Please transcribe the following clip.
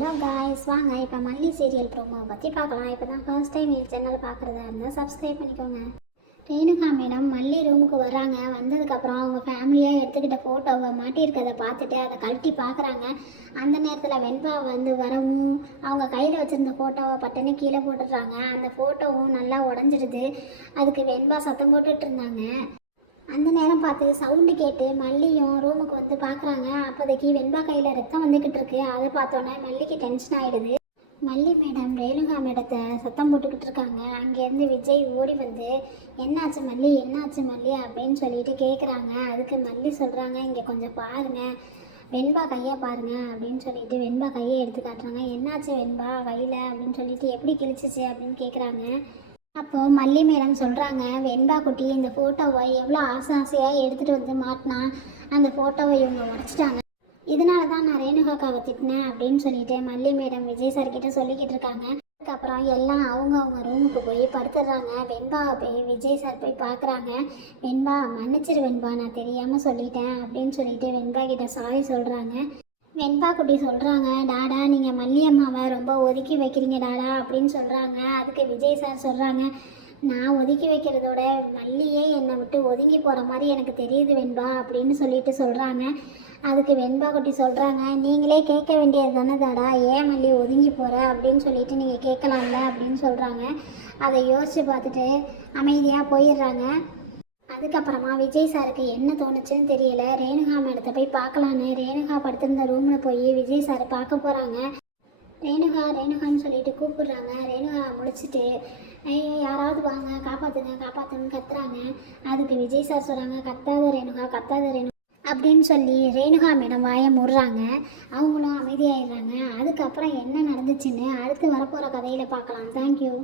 Hello guys, வாங்க இப்போ மல்லி சீரியல் ப்ரோமோவை பற்றி பார்க்கலாம். இப்போ தான் ஃபர்ஸ்ட் டைம் என் சேனல் பார்க்குறதா இருந்தால் சப்ஸ்கிரைப் பண்ணிக்கோங்க. ரேணுகா மேடம் மல்லி ரூமுக்கு வராங்க. வந்ததுக்கப்புறம் அவங்க ஃபேமிலியாக எடுத்துக்கிட்ட ஃபோட்டோவை மாட்டியிருக்கதை பார்த்துட்டு அதை கழட்டி பார்க்குறாங்க. அந்த நேரத்தில் வெண்பா வரவும் அவங்க கையில் வச்சுருந்த ஃபோட்டோவை பட்டுன்னு கீழே போட்டுடுறாங்க. அந்த ஃபோட்டோவும் நல்லா உடஞ்சிடுது. அதுக்கு வெண்பா சத்தம் போட்டுட்டு இருந்தாங்க. அந்த நேரம் பார்த்து சவுண்டு கேட்டு மல்லியும் ரூமுக்கு வந்து பார்க்குறாங்க. அப்போதைக்கு வெண்பா கையில் ரத்தம் வந்துக்கிட்டு இருக்கு. அதை பார்த்தோன்னே மல்லிக்கு டென்ஷன் ஆகிடுது. மல்லி மேடம் ரேணுகா மேடத்தை சத்தம் போட்டுக்கிட்டு இருக்காங்க. அங்கேருந்து விஜய் ஓடி வந்து என்னாச்சு மல்லி, என்னாச்சு மல்லி அப்படின்னு சொல்லிட்டு கேட்குறாங்க. அதுக்கு மல்லி சொல்கிறாங்க, இங்கே கொஞ்சம் பாருங்கள், வெண்பா கையை பாருங்க அப்படின்னு சொல்லிட்டு வெண்பா கையை எடுத்து காட்டுறாங்க. என்னாச்சு வெண்பா கையில் அப்படின்னு சொல்லிட்டு எப்படி கிழிச்சிச்சு அப்படின்னு கேட்குறாங்க. அப்போது மல்லி மேடம் சொல்கிறாங்க, வெண்பா குட்டி இந்த ஃபோட்டோவை எவ்வளோ ஆசையாக எடுத்துகிட்டு வந்து மாட்டினா அந்த ஃபோட்டோவை இவங்க உடச்சிட்டாங்க. இதனால தான் நான் ரேணுகாக்காவை திட்டினேன் அப்படின்னு சொல்லிட்டு மல்லி மேடம் விஜய் சார்கிட்ட சொல்லிக்கிட்டு இருக்காங்க. அதுக்கப்புறம் எல்லாம் அவங்க ரூமுக்கு போய் படுத்துடுறாங்க. வெண்பா போய் விஜய் சார் போய் பார்க்குறாங்க. வெண்பா மன்னிச்சிரு வெண்பா, நான் தெரியாமல் சொல்லிட்டேன் அப்படின்னு சொல்லிட்டு வெண்பா கிட்ட சாரி சொல்கிறாங்க. வெண்பா குட்டி சொல்கிறாங்க, டாடா நீங்கள் மல்லி அம்மாவை ரொம்ப ஒதுக்கி வைக்கிறீங்க டாடா அப்படின்னு சொல்கிறாங்க. அதுக்கு விஜய் சார் சொல்கிறாங்க, நான் ஒதுக்கி வைக்கிறதோட மல்லியே என்னை விட்டு ஒதுங்கி போகிற மாதிரி எனக்கு தெரியுது வெண்பா அப்படின்னு சொல்லிட்டு சொல்கிறாங்க. அதுக்கு வெண்பா குட்டி சொல்கிறாங்க, நீங்களே கேட்க வேண்டியது தானே டாடா, ஏன் மல்லி ஒதுங்கி போகிற அப்படின்னு சொல்லிட்டு நீங்கள் கேட்கலாம்ல அப்படின்னு சொல்கிறாங்க. அதை யோசித்து பார்த்துட்டு அமைதியாக போயிடுறாங்க. அதுக்கப்புறமா விஜய் சாருக்கு என்ன தோணுச்சுன்னு தெரியல. ரேணுகா மேடத்தை போய் பார்க்கலான்னு ரேணுகா படுத்திருந்த ரூமில் போய் விஜய் சார் பார்க்க போகிறாங்க. ரேணுகான்னு சொல்லிட்டு கூப்பிடுறாங்க. ரேணுகா முடிச்சுட்டு ஐயோ யாராவது வாங்க காப்பாற்றுன்னு கத்துறாங்க. அதுக்கு விஜய் சார் சொல்கிறாங்க, கத்தாத ரேணுகா அப்படின்னு சொல்லி ரேணுகா மேடம் வாயை மூடுறாங்க. அவங்களும் அமைதியாயிடுறாங்க. அதுக்கப்புறம் என்ன நடந்துச்சுன்னு அடுத்து வரப்போகிற கதையில் பார்க்கலாம். தேங்க்யூ.